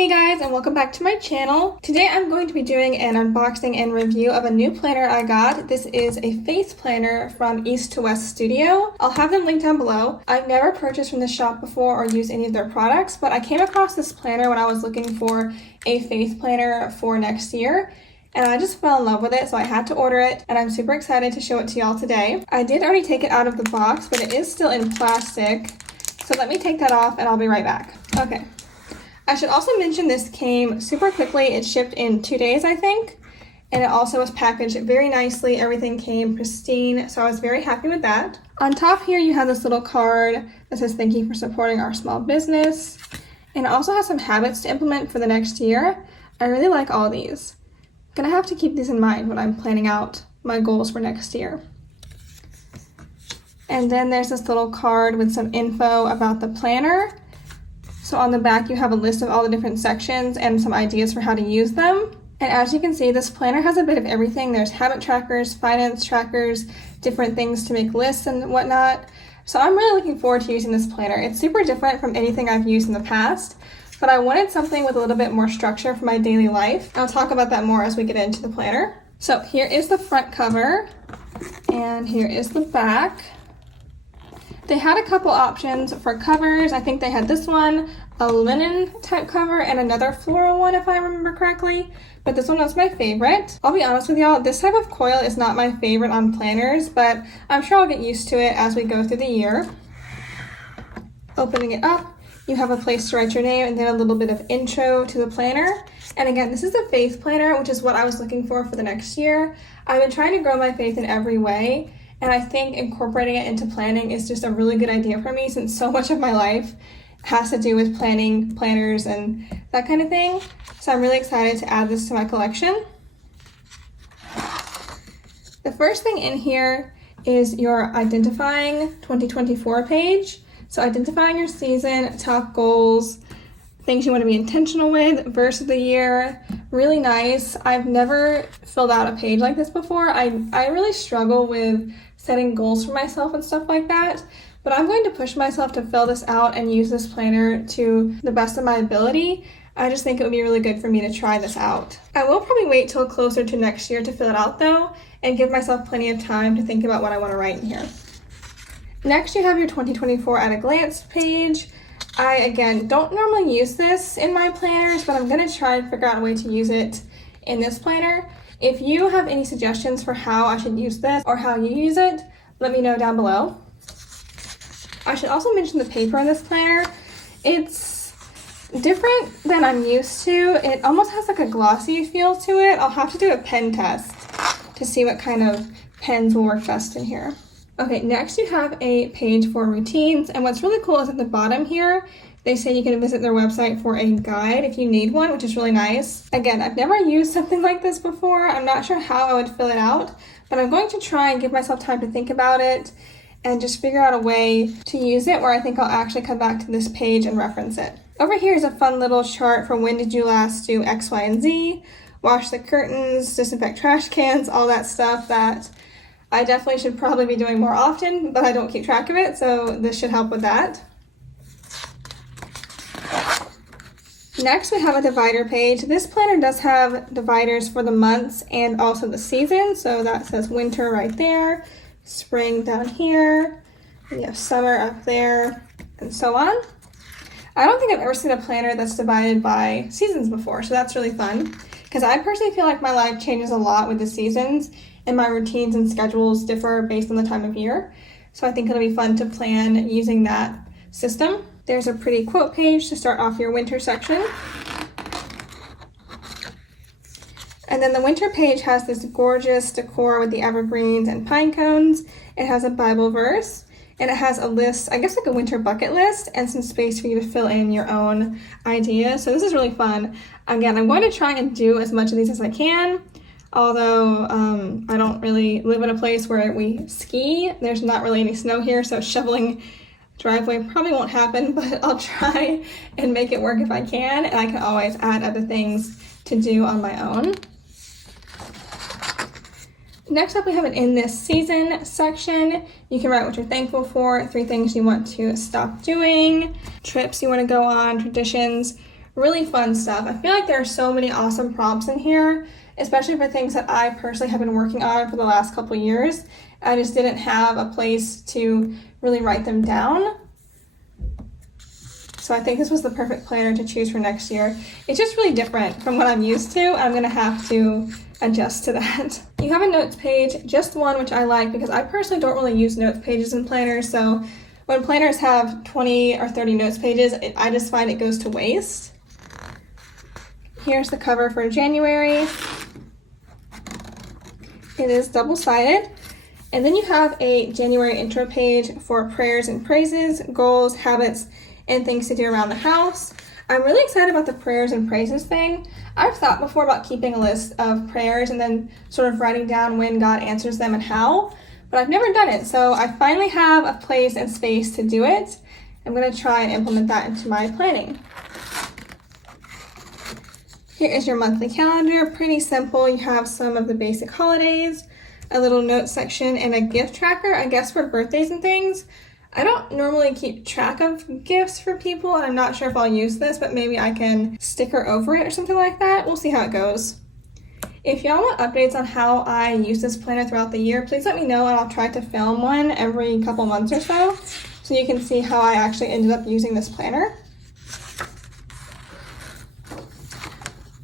Hey guys, and welcome back to my channel. Today I'm going to be doing an unboxing and review of a new planner I got. This is a face planner from East to West Studio. I'll have them linked down below. I've never purchased from this shop before or used any of their products, but I came across this planner when I was looking for a face planner for next year. And I just fell in love with it, so I had to order it, and I'm super excited to show it to y'all today. I did already take it out of the box, but it is still in plastic. So let me take that off and I'll be right back. Okay. I should also mention this came super quickly. It shipped in 2 days, I think. And it also was packaged very nicely. Everything came pristine, so I was very happy with that. On top here, you have this little card that says, "Thank you for supporting our small business." And it also has some habits to implement for the next year. I really like all these. I'm gonna have to keep these in mind when I'm planning out my goals for next year. And then there's this little card with some info about the planner. So on the back, you have a list of all the different sections and some ideas for how to use them. And as you can see, this planner has a bit of everything. There's habit trackers, finance trackers, different things to make lists and whatnot. So I'm really looking forward to using this planner. It's super different from anything I've used in the past, but I wanted something with a little bit more structure for my daily life. I'll talk about that more as we get into the planner. So here is the front cover, and here is the back. They had a couple options for covers. I think they had this one, a linen type cover, and another floral one if I remember correctly, but this one was my favorite. I'll be honest with y'all, this type of coil is not my favorite on planners, but I'm sure I'll get used to it as we go through the year. Opening it up, you have a place to write your name and then a little bit of intro to the planner. And again, this is a faith planner, which is what I was looking for the next year. I've been trying to grow my faith in every way, and I think incorporating it into planning is just a really good idea for me since so much of my life has to do with planning, planners, and that kind of thing. So I'm really excited to add this to my collection. The first thing in here is your identifying 2024 page. So identifying your season, top goals, things you want to be intentional with, verse of the year. Really nice. I've never filled out a page like this before. I really struggle with setting goals for myself and stuff like that, but I'm going to push myself to fill this out and use this planner to the best of my ability. I just think it would be really good for me to try this out. I will probably wait till closer to next year to fill it out though, and give myself plenty of time to think about what I want to write in here. Next, you have your 2024 at a glance page. I, again, don't normally use this in my planners, but I'm going to try and figure out a way to use it in this planner. If you have any suggestions for how I should use this or how you use it, let me know down below. I should also mention the paper in this planner. It's different than I'm used to. It almost has like a glossy feel to it. I'll have to do a pen test to see what kind of pens will work best in here. Okay, next you have a page for routines, and what's really cool is at the bottom here, they say you can visit their website for a guide if you need one, which is really nice. Again, I've never used something like this before. I'm not sure how I would fill it out, but I'm going to try and give myself time to think about it and just figure out a way to use it where I think I'll actually come back to this page and reference it. Over here is a fun little chart for when did you last do X, Y, and Z, wash the curtains, disinfect trash cans, all that stuff that I definitely should probably be doing more often, but I don't keep track of it, so this should help with that. Next, we have a divider page. This planner does have dividers for the months and also the season, so that says winter right there, spring down here, and you have summer up there, and so on. I don't think I've ever seen a planner that's divided by seasons before, so that's really fun, because I personally feel like my life changes a lot with the seasons, and my routines and schedules differ based on the time of year. So I think it'll be fun to plan using that system. There's a pretty quote page to start off your winter section. And then the winter page has this gorgeous decor with the evergreens and pine cones. It has a Bible verse, and it has a list, I guess like a winter bucket list, and some space for you to fill in your own ideas. So this is really fun. Again, I'm going to try and do as much of these as I can. Although I don't really live in a place where we ski. There's not really any snow here, so shoveling driveway probably won't happen, but I'll try and make it work if I can, and I can always add other things to do on my own. Next up, we have an in this season section. You can write what you're thankful for, 3 things you want to stop doing, trips you want to go on, traditions. really fun stuff. I feel like there are so many awesome prompts in here, especially for things that I personally have been working on for the last couple years. I just didn't have a place to really write them down. So I think this was the perfect planner to choose for next year. It's just really different from what I'm used to. I'm gonna have to adjust to that. You have a notes page, just one, which I like because I personally don't really use notes pages in planners. So when planners have 20 or 30 notes pages, I just find it goes to waste. Here's the cover for January. It is double-sided. And then you have a January intro page for prayers and praises, goals, habits, and things to do around the house. I'm really excited about the prayers and praises thing. I've thought before about keeping a list of prayers and then sort of writing down when God answers them and how, but I've never done it. So I finally have a place and space to do it. I'm gonna try and implement that into my planning. Here is your monthly calendar, pretty simple. You have some of the basic holidays, a little note section, and a gift tracker, I guess for birthdays and things. I don't normally keep track of gifts for people, and I'm not sure if I'll use this, but maybe I can sticker over it or something like that. We'll see how it goes. If y'all want updates on how I use this planner throughout the year, please let me know and I'll try to film one every couple months or so you can see how I actually ended up using this planner.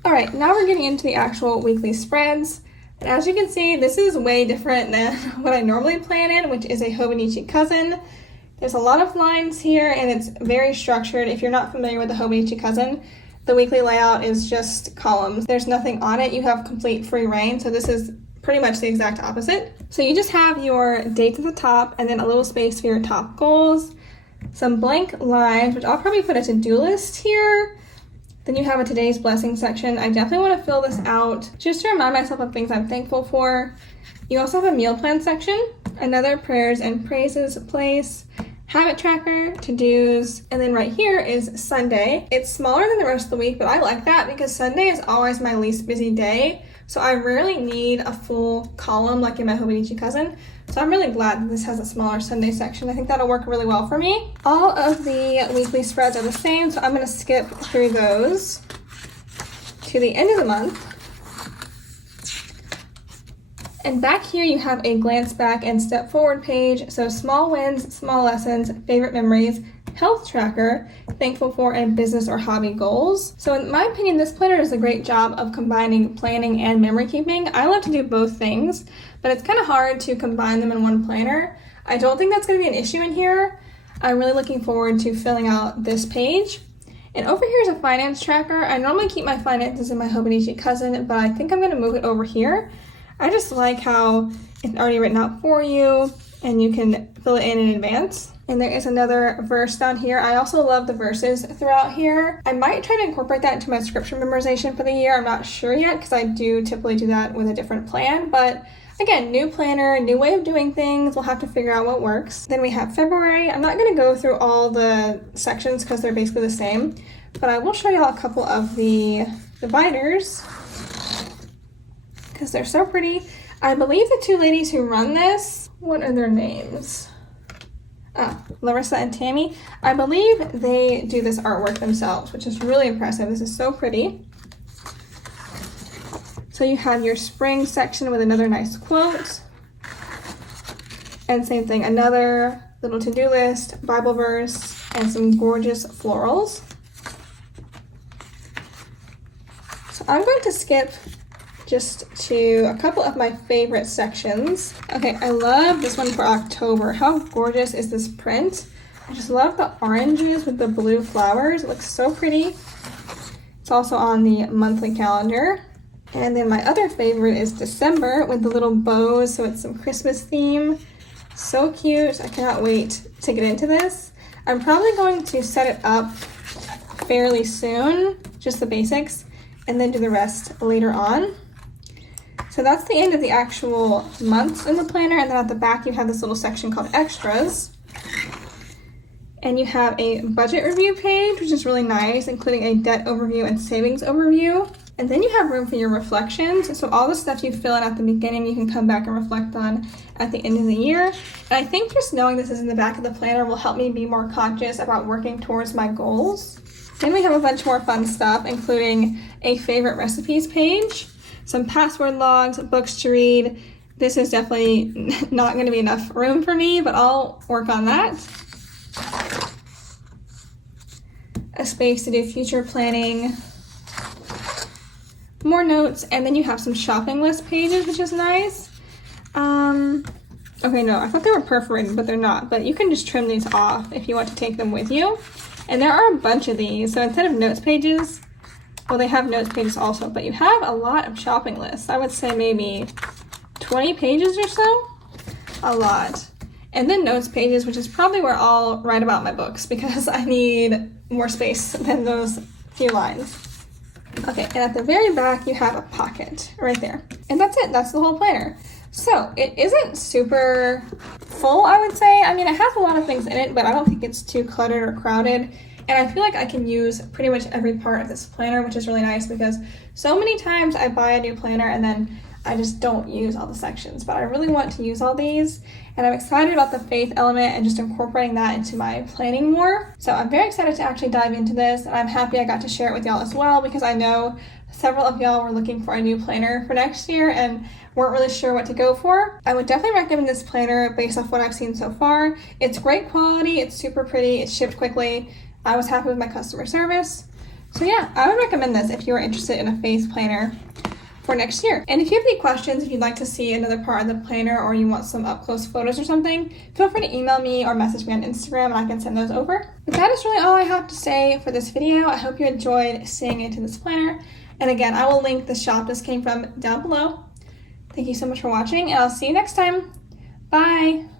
All right, now we're getting into the actual weekly spreads. And as you can see, this is way different than what I normally plan in, which is a Hobonichi Cousin. There's a lot of lines here and it's very structured. If you're not familiar with the Hobonichi Cousin, the weekly layout is just columns. There's nothing on it. You have complete free reign. So this is pretty much the exact opposite. So you just have your dates at the top and then a little space for your top goals, some blank lines, which I'll probably put a to-do list here. Then you have a today's blessing section. I definitely want to fill this out just to remind myself of things I'm thankful for. You also have a meal plan section, another prayers and praises place, habit tracker, to-dos, and then right here is Sunday. It's smaller than the rest of the week, but I like that because Sunday is always my least busy day. So I rarely need a full column like in my Hobonichi Cousin. So I'm really glad that this has a smaller Sunday section. I think that'll work really well for me. All of the weekly spreads are the same, so I'm gonna skip through those to the end of the month. And back here you have a glance back and step forward page. So small wins, small lessons, favorite memories, health tracker, thankful for, and business or hobby goals. So in my opinion, this planner does a great job of combining planning and memory keeping. I love to do both things, but it's kind of hard to combine them in one planner. I don't think that's going to be an issue in here. I'm really looking forward to filling out this page. And over here is a finance tracker. I normally keep my finances in my Hobonichi Cousin, but I think I'm going to move it over here. I just like how it's already written out for you and you can fill it in advance. And there is another verse down here. I also love the verses throughout here. I might try to incorporate that into my scripture memorization for the year. I'm not sure yet because I do typically do that with a different plan. But again, new planner, new way of doing things. We'll have to figure out what works. Then we have February. I'm not going to go through all the sections because they're basically the same. But I will show y'all a couple of the dividers because they're so pretty. I believe the two ladies who run this, what are their names? Larissa and Tammy. I believe they do this artwork themselves, which is really impressive. This is so pretty. So you have your spring section with another nice quote. And same thing, another little to-do list, Bible verse, and some gorgeous florals. So I'm going to skip just to a couple of my favorite sections. Okay, I love this one for October. How gorgeous is this print? I just love the oranges with the blue flowers. It looks so pretty. It's also on the monthly calendar. And then my other favorite is December with the little bows, so it's some Christmas theme. So cute. I cannot wait to get into this. I'm probably going to set it up fairly soon, just the basics, and then do the rest later on. So that's the end of the actual months in the planner, and then at the back you have this little section called extras. And you have a budget review page, which is really nice, including a debt overview and savings overview. And then you have room for your reflections. So all the stuff you fill in at the beginning, you can come back and reflect on at the end of the year. And I think just knowing this is in the back of the planner will help me be more conscious about working towards my goals. Then we have a bunch more fun stuff, including a favorite recipes page, some password logs, books to read. This is definitely not going to be enough room for me, but I'll work on that. A space to do future planning, more notes, and then you have some shopping list pages, which is nice. Okay, no, I thought they were perforated, but they're not. But you can just trim these off if you want to take them with you. And there are a bunch of these. So instead of notes pages, well, they have notes pages also, but you have a lot of shopping lists. I would say maybe 20 pages or so. A lot. And then notes pages, which is probably where I'll write about my books because I need more space than those few lines. Okay, and at the very back, you have a pocket right there. And that's it. That's the whole planner. So it isn't super full, I would say. I mean, it has a lot of things in it, but I don't think it's too cluttered or crowded. And I feel like I can use pretty much every part of this planner, which is really nice because so many times I buy a new planner and then I just don't use all the sections. But I really want to use all these. And I'm excited about the faith element and just incorporating that into my planning more. So I'm very excited to actually dive into this. And I'm happy I got to share it with y'all as well because I know several of y'all were looking for a new planner for next year and weren't really sure what to go for. I would definitely recommend this planner based off what I've seen so far. It's great quality, it's super pretty, it's shipped quickly. I was happy with my customer service. So yeah, I would recommend this if you are interested in a faith planner for next year. And if you have any questions, if you'd like to see another part of the planner or you want some up-close photos or something, feel free to email me or message me on Instagram and I can send those over. But that is really all I have to say for this video. I hope you enjoyed seeing into this planner. And again, I will link the shop this came from down below. Thank you so much for watching and I'll see you next time. Bye!